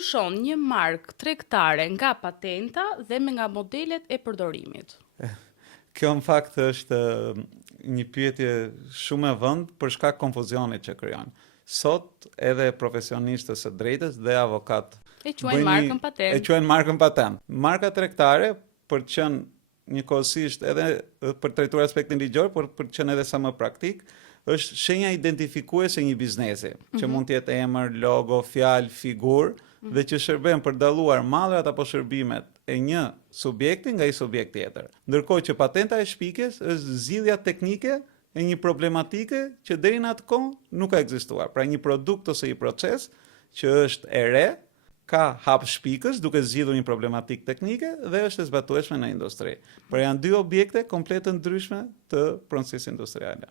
ndryshon një markë tregtare nga patenta dhe nga modelet e përdorimit? Kjo në fakt është një pyetje shumë e vënd për shkak konfuzionit që krijon. Sot edhe profesionistët së drejtës dhe avokat E quajnë markën patent. E quajnë markën patent. Marka tregtare për të qenë njëkohësisht edhe për trajtuar aspektin ligjor, por për të qenë edhe sa më praktik, është shenja identifikuese e një biznesi, që mund të jetë emër, logo, fjalë, figurë, dhe që shërben për dalluar mallrat apo shërbimet e një subjekti nga një subjekt tjetër. Ndërkohë që patenta e shpikjes është zgjidhja teknike e një problematike që deri në atë kohë nuk ka ekzistuar. Pra një produkt ose një proces që është e re, ka hap shpikës duke zgjidhur një problematikë teknike dhe është e zbatueshme në industri. Por janë dy objekte komplet të ndryshme të procesit industrial.